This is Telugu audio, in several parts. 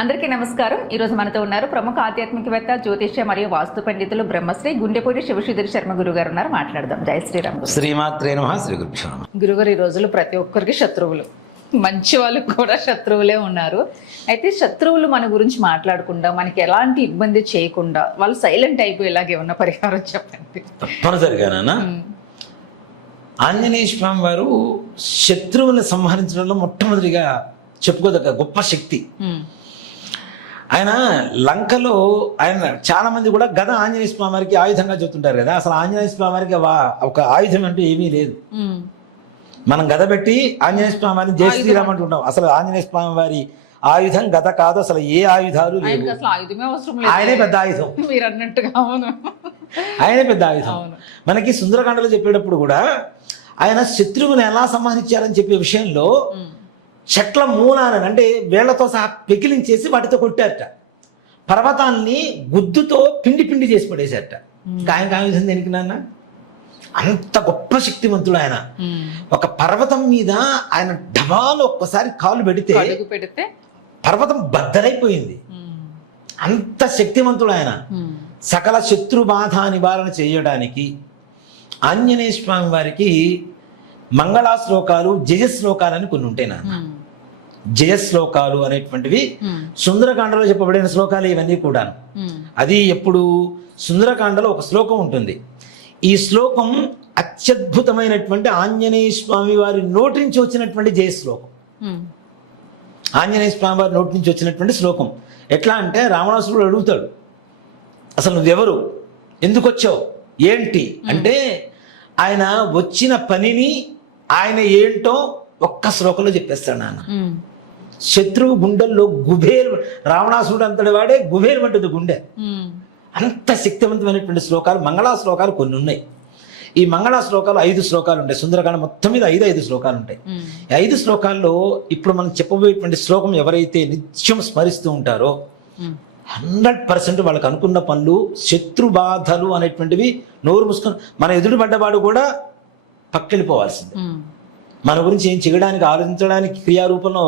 అందరికీ నమస్కారం. ఈ రోజు మనతో ఉన్నారు ప్రముఖ ఆధ్యాత్మికవేత్త, జ్యోతిష్య మరియు వాస్తు పండితులు బ్రహ్మశ్రీ గుండెపూడి శివశ్రీధర్ శర్మ గురువు గారు ఉన్నారు. మాట్లాడదాం. జై శ్రీరామ్. శ్రీమాత్రే నమః. శ్రీ గురుభ్యో నమః. గురుగారు, ఈ రోజులు ప్రతి ఒక్కరికి శత్రువులు, మంచి వాళ్ళకి కూడా శత్రువులే ఉన్నారు. అయితే శత్రువులు మన గురించి మాట్లాడకుండా, మనకి ఎలాంటి ఇబ్బంది చేయకుండా వాళ్ళు సైలెంట్ అయిపోయేలాగే ఉన్న పరిహారం చెప్పండి. తప్పనిసరిగానా ఆంజనేయ స్వామి వారు శత్రువుని సంహరించడంలో మొట్టమొదటిగా చెప్పుకోదగ్గ గొప్ప శక్తి. ఆయన లంకలో ఆయన చాలా మంది కూడా గద ఆంజనేయ స్వామి వారికి ఆయుధంగా చెప్తుంటారు కదా. అసలు ఆంజనేయ స్వామి వారికి ఒక ఆయుధం అంటూ ఏమీ లేదు. మనం గద పెట్టి ఆంజనేయ స్వామి వారిని జయ శ్రీరామ్ అంటుంటాం. అసలు ఆంజనేయ స్వామి వారి ఆయుధం గద కాదు, అసలు ఏ ఆయుధాలు లేవు. ఆయనే పెద్ద ఆయుధం, మీరు అన్నట్టుగా. ఆయనే పెద్ద ఆయుధం. మనకి సుందరకాండలో చెప్పేటప్పుడు కూడా ఆయన శత్రువుని ఎలా సంహరించారని చెప్పే విషయంలో చెట్ల మూలాలను అంటే వేళ్లతో సహా పెకిలించేసి వాటితో కొట్టారట. పర్వతాన్ని గుద్దుతో పిండి పిండి చేసి పడేశారట. ఆయన ఆయుధం దేనికి నాన్న? అంత గొప్ప శక్తివంతుడు ఆయన. ఒక పర్వతం మీద ఆయన ఢబాలు ఒక్కసారి కాలు పెడితే పర్వతం బద్దలైపోయింది. అంత శక్తివంతుడు ఆయన. సకల శత్రు బాధ నివారణ చేయడానికి ఆంజనేయ స్వామి వారికి మంగళా శ్లోకాలు, జయశ్లోకాలు అని కొన్ని ఉంటాయి నాన్న. జయశ్లోకాలు అనేటువంటివి సుందరకాండలో చెప్పబడిన శ్లోకాలు ఇవన్నీ కూడా. అది ఎప్పుడు సుందరకాండలో ఒక శ్లోకం ఉంటుంది. ఈ శ్లోకం అత్యద్భుతమైనటువంటి ఆంజనేయ స్వామి వారి నోటి నుంచి వచ్చినటువంటి జయ శ్లోకం. ఆంజనేయ స్వామి వారి నోటి నుంచి వచ్చినటువంటి శ్లోకం. ఎట్లా అంటే రావణాసురుడు అడుగుతాడు, అసలు నువ్వెవరు, ఎందుకు వచ్చావు, ఏంటి అంటే ఆయన వచ్చిన పనిని ఆయన ఏంటో ఒక్క శ్లోకంలో చెప్పేస్తాడు నాన్న. శత్రువు గుండెల్లో గుబేరు, రావణాసురుడు అంతటి వాడే గుబేరు అంటుంది గుండె. అంత శక్తివంతమైనటువంటి శ్లోకాలు, మంగళా శ్లోకాలు కొన్ని ఉన్నాయి. ఈ మంగళా శ్లోకాలు 5 శ్లోకాలు ఉంటాయి. సుందరకాండ మొత్తం మీద 5 శ్లోకాలు ఉంటాయి. ఈ 5 శ్లోకాల్లో ఇప్పుడు మనం చెప్పబోయేటువంటి శ్లోకం ఎవరైతే నిత్యం స్మరిస్తూ ఉంటారో 100% వాళ్ళకి అనుకున్న పనులు, శత్రు బాధలు అనేటువంటివి నోరు మూసుకొని మన ఎదురు పడ్డవాడు కూడా పక్కెళ్ళిపోవాల్సిందే. మన గురించి ఏం చేయడానికి, ఆలోచించడానికి క్రియారూపంలో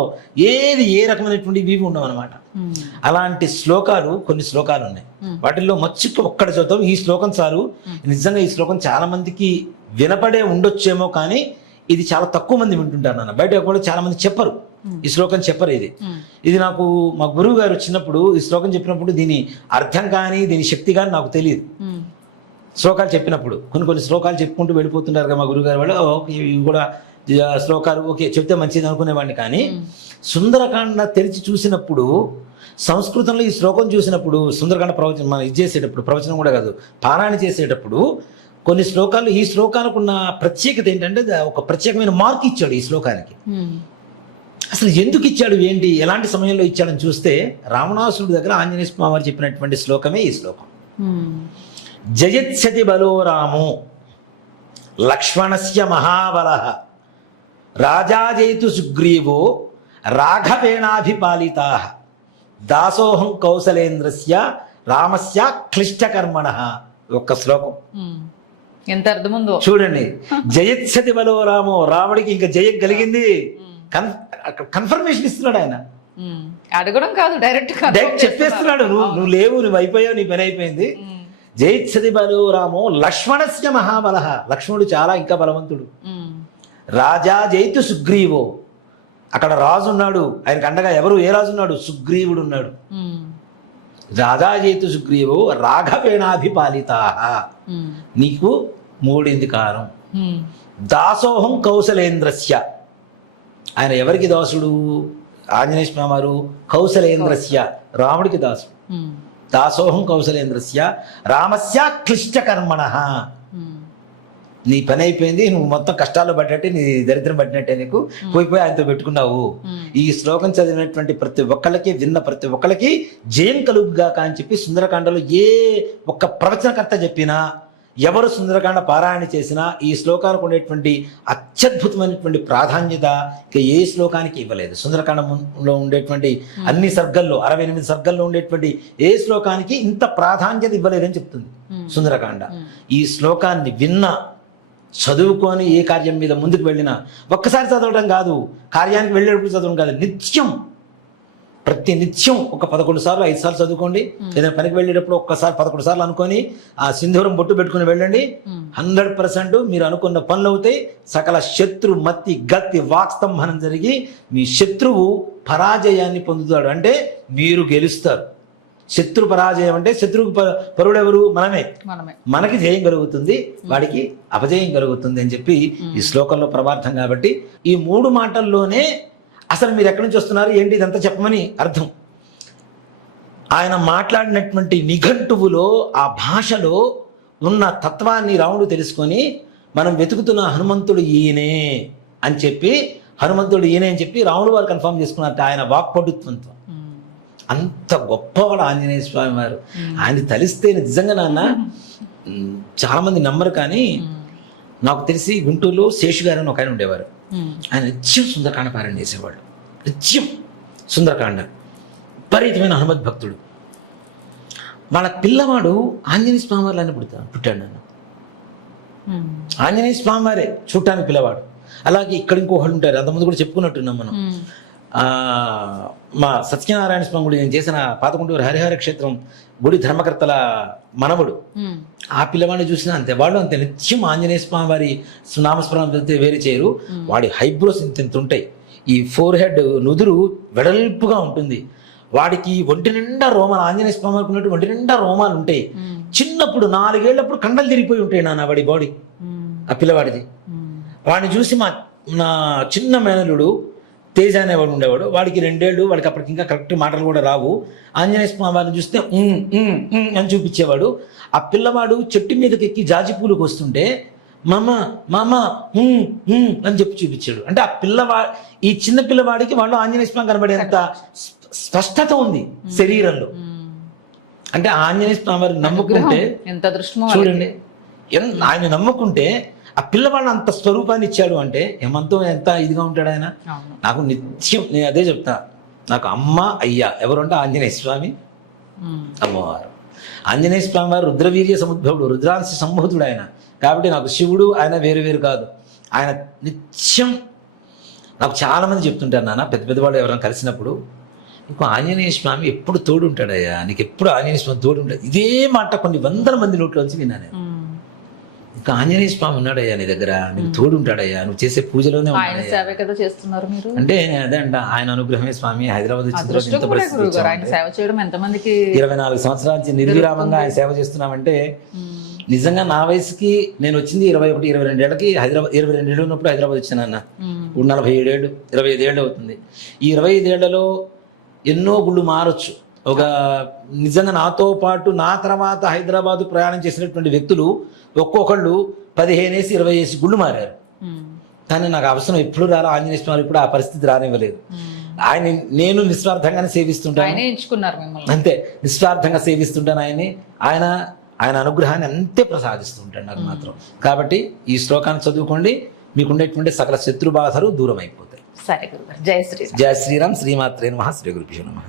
ఏది ఏ రకమైనటువంటి ఇవి ఉండవు అనమాట. అలాంటి శ్లోకాలు కొన్ని శ్లోకాలు ఉన్నాయి. వాటిల్లో మచ్చుకు ఒక్కడ చదువుతాం. ఈ శ్లోకం చాలు. నిజంగా ఈ శ్లోకం చాలా మందికి వినపడే ఉండొచ్చేమో, కానీ ఇది చాలా తక్కువ మంది వింటుంటారు నాన్న. బయట కూడా చాలా మంది చెప్పరు, ఈ శ్లోకం చెప్పరు. ఇది నాకు మా గురువు గారు వచ్చినప్పుడు ఈ శ్లోకం చెప్పినప్పుడు దీని అర్థం కానీ దీని శక్తి కానీ నాకు తెలియదు. శ్లోకాలు చెప్పినప్పుడు కొన్ని శ్లోకాలు చెప్పుకుంటూ వెళ్ళిపోతుంటారు కదా మా గురువు గారు వాళ్ళు. ఇవి కూడా శ్లోకాలు ఓకే చెప్తే మంచిది అనుకునేవాడిని. కానీ సుందరకాండ తెరిచి చూసినప్పుడు, సంస్కృతంలో ఈ శ్లోకం చూసినప్పుడు, సుందరకాండ ప్రవచనం మనం ఇది చేసేటప్పుడు, ప్రవచనం కూడా కాదు పారాయణ చేసేటప్పుడు కొన్ని శ్లోకాలు, ఈ శ్లోకానికి ఉన్న ప్రత్యేకత ఏంటంటే ఒక ప్రత్యేకమైన మార్క్ ఇచ్చాడు ఈ శ్లోకానికి. అసలు ఎందుకు ఇచ్చాడు, ఏంటి, ఎలాంటి సమయంలో ఇచ్చాడని చూస్తే రావణాసురుడి దగ్గర ఆంజనేయ స్వామి వారు చెప్పినటువంటి శ్లోకమే ఈ శ్లోకం. జయత్సతి బలో రామో లక్ష్మణస్య మహాబలః రాజాజైతు సుగ్రీవో రాఘవేణాభిపాలితాః దాసోహం కౌసలేంద్రస్య రామస్య క్లిష్టకర్మణః. ఒక్క శ్లోకం ఎంత అర్థముందో చూడండి. జయత్సతి బలో రామో, రాముడికి ఇంకా జయం కలిగింది. కన్ఫర్మేషన్ ఇస్తున్నాడు ఆయన. అడగడం కాదు, డైరెక్ట్ చెప్పేస్తున్నాడు, నువ్వు లేవు, నువ్వు అయిపోయావు, నీ పని అయిపోయింది. జయత్సతి బలో రామో లక్ష్మణస్య మహాబలః, లక్ష్మణుడు చాలా ఇంకా బలవంతుడు. రాజా జైతు సుగ్రీవో, అక్కడ రాజు ఉన్నాడు, ఆయనకు అండగా ఎవరు, ఏ రాజు ఉన్నాడు, సుగ్రీవుడు ఉన్నాడు. రాజా జైతు సుగ్రీవో రాఘవేణాభిపాలితాః, నీకు మూడింది కారం. దాసోహం కౌసలేంద్రస్య, ఆయన ఎవరికి దాసుడు, ఆంజనేయ స్వామి వారు కౌసలేంద్రస్య, రాముడికి దాసుడు. దాసోహం కౌసలేంద్రస్య రామస్య క్లిష్టకర్మణః, నీ పని అయిపోయింది, నువ్వు మొత్తం కష్టాల్లో పడ్డట్టే, నీ దరిద్రం పట్టినట్టే, నీకు పోయిపోయి ఆయనతో పెట్టుకున్నావు. ఈ శ్లోకం చదివినటువంటి ప్రతి ఒక్కళ్ళకి, విన్న ప్రతి ఒక్కళ్ళకి జయం కలుగుగాక అని చెప్పి సుందరకాండలో ఏ ఒక్క ప్రవచనకర్త చెప్పినా, ఎవరు సుందరకాండ పారాయణ చేసినా ఈ శ్లోకానికి ఉండేటువంటి అత్యద్భుతమైనటువంటి ప్రాధాన్యత ఇక ఏ శ్లోకానికి ఇవ్వలేదు. సుందరకాండంలో ఉండేటువంటి అన్ని సర్గల్లో 68 సర్గల్లో ఉండేటువంటి ఏ శ్లోకానికి ఇంత ప్రాధాన్యత ఇవ్వలేదని చెప్తుంది సుందరకాండ. ఈ శ్లోకాన్ని విన్న, చదువుకొని ఏ కార్యం మీద ముందుకు వెళ్ళినా, ఒక్కసారి చదవడం కాదు, కార్యానికి వెళ్ళేటప్పుడు చదవడం కాదు, నిత్యం ప్రతి నిత్యం ఒక 11 సార్లు 5 సార్లు చదువుకోండి. ఏదైనా పనికి వెళ్ళేటప్పుడు ఒక్కసారి 11 సార్లు అనుకొని ఆ సింధూరం బొట్టు పెట్టుకుని వెళ్ళండి. 100% మీరు అనుకున్న పనులు అవుతాయి. సకల శత్రు మత్తి గత్తి వాక్స్తంభనం జరిగి మీ శత్రువు పరాజయాన్ని పొందుతాడు. అంటే మీరు గెలుస్తారు. శత్రు పరాజయం అంటే శత్రువుకు పరుడు ఎవరు? మనమే. మనకి జయం కలుగుతుంది, వాడికి అపజయం కలుగుతుంది అని చెప్పి ఈ శ్లోకంలో ప్రవార్థం. కాబట్టి ఈ 3 మాటల్లోనే అసలు మీరు ఎక్కడి నుంచి వస్తున్నారు ఏంటి ఇదంతా చెప్పమని అర్థం. ఆయన మాట్లాడినటువంటి నిఘంటువులో ఆ భాషలో ఉన్న తత్వాన్ని రాముడు తెలుసుకొని మనం వెతుకుతున్న హనుమంతుడు ఈయనే అని చెప్పి రాముడు వారు కన్ఫర్మ్ చేసుకున్నారు ఆయన వాక్పటుత్వంతో. అంత గొప్పవాడు ఆంజనేయ స్వామి వారు. ఆయన తలిస్తే నిజంగా నాన్న చాలా మంది నమ్మరు, కానీ నాకు తెలిసి గుంటూరులో శేషు గారు అని ఒక ఆయన ఉండేవారు. ఆయన నిత్యం సుందరకాండ పారాయణ చేసేవాడు. నిత్యం సుందరకాండ. విపరీతమైన హనుమద్ భక్తుడు. వాళ్ళ పిల్లవాడు ఆంజనేయ స్వామి వారు అని పుట్టాడు నాన్న. ఆంజనేయ స్వామి వారే చూడటానికి పిల్లవాడు. అలాగే ఇక్కడ ఇంకొకళ్ళు ఉంటారు, అంతమంది కూడా చెప్పుకున్నట్టున్నాం మనం. మా సత్యనారాయణ స్వామి గుడి నేను చేసిన పాతకుంటూరు హరిహర క్షేత్రం గుడి ధర్మకర్తల మనవడు. ఆ పిల్లవాడిని చూసినా అంతే, వాళ్ళు అంతే నిత్యం ఆంజనేయ స్వామి వారి నామస్మరణ వేరు చేయరు. వాడి హైబ్రోస్ ఇంత ఉంటాయి. ఈ ఫోర్ హెడ్ నుదురు వెడల్పుగా ఉంటుంది. వాడికి ఒంటి నిండా రోమాలు, ఆంజనేయ స్వామి వారికి ఉన్నట్టు ఒంటి నిండా రోమాలు ఉంటాయి. చిన్నప్పుడు 4 ఏళ్ళప్పుడు కండలు తిరిగిపోయి ఉంటాయి నాన్న వాడి బాడీ, ఆ పిల్లవాడిది. వాడిని చూసి నా చిన్న మేనలుడు తేజ అనేవాడు ఉండేవాడు. వాడికి 2 ఏళ్ళు, వాడికి అప్పటికి ఇంకా కరెక్ట్ మాటలు కూడా రావు. ఆంజనేయ స్వామి వారిని చూస్తే అని చూపించేవాడు. ఆ పిల్లవాడు చెట్టు మీదకి ఎక్కి జాజి పూలకు వస్తుంటే మామ అని చెప్పి చూపించాడు. అంటే ఆ ఈ చిన్న పిల్లవాడికి వాళ్ళు ఆంజనేయ స్వామి కనబడేంత స్పష్టత ఉంది శరీరంలో. అంటే ఆంజనేయ స్వామి వారిని నమ్ముకుంటే చూడండి, ఆయన నమ్ముకుంటే ఆ పిల్లవాడిని అంత స్వరూపాన్ని ఇచ్చాడు అంటే ఎంత ఇదిగా ఉంటాడు ఆయన. నాకు నిత్యం నేను అదే చెప్తా, నాకు అమ్మ అయ్యా ఎవరు అంటే ఆంజనేయ స్వామి, అమ్మవారు. ఆంజనేయ స్వామి వారు రుద్రవీర్య సముద్భవుడు, రుద్రాంశ సంభూతుడు ఆయన. కాబట్టి నాకు శివుడు ఆయన వేరు కాదు. ఆయన నిత్యం నాకు చాలా మంది చెప్తుంటారు నాన్న, పెద్దవాళ్ళు ఎవరైనా కలిసినప్పుడు, నీకు ఆంజనేయ స్వామి ఎప్పుడు తోడుంటాడయ్యా, నీకు ఎప్పుడు ఆంజనేయ స్వామి తోడుంటాడు. ఇదే మాట కొన్ని 100 మంది నోట్లోంచి విన్నాను. ఇంకా ఆంజనేయ స్వామి ఉన్నాడయ్యా నీ దగ్గర, నీకు తోడుంటాడయ్యా, నువ్వు చేసే పూజలోనే అంటే అదే అంట. ఆయన అనుగ్రహమే స్వామి. హైదరాబాద్ 24 సంవత్సరాల నుంచి నిర్విరామంగా ఆయన సేవ చేస్తున్నామంటే నిజంగా నా వయసుకి నేను వచ్చింది 21-22 ఏళ్ళకి. హైదరాబాద్ 22 ఏళ్ళు ఉన్నప్పుడు హైదరాబాద్ వచ్చాను అన్న. ఇప్పుడు 47 ఏళ్ళు 25 ఏళ్ళు అవుతుంది. ఈ 25 ఏళ్లలో ఎన్నో గుళ్ళు మారొచ్చు. ఒక నిజంగా నాతో పాటు నా తర్వాత హైదరాబాద్ ప్రయాణం చేసినటువంటి వ్యక్తులు ఒక్కొక్కళ్ళు 15-20 గుళ్ళు మారారు. కానీ నాకు అవసరం ఎప్పుడు రాలా ఆంజనేయ స్వామి, ఇప్పుడు ఆ పరిస్థితి రానివ్వలేదు. నేను నిస్వార్థంగానే సేవిస్తుంటాను, అంతే నిస్వార్థంగా సేవిస్తుంటాను ఆయన్ని. ఆయన అనుగ్రహాన్ని అంతే ప్రసాదిస్తుంటాడు నాకు మాత్రం. కాబట్టి ఈ శ్లోకాన్ని చదువుకోండి, మీకుండేటువంటి సకల శత్రు బాధలు దూరం అయిపోతాయి. సరే గురుగారు, జై శ్రీరామ్. జై శ్రీరామ్. శ్రీమాత్రే నమః. శ్రీ గురుభ్యో నమః.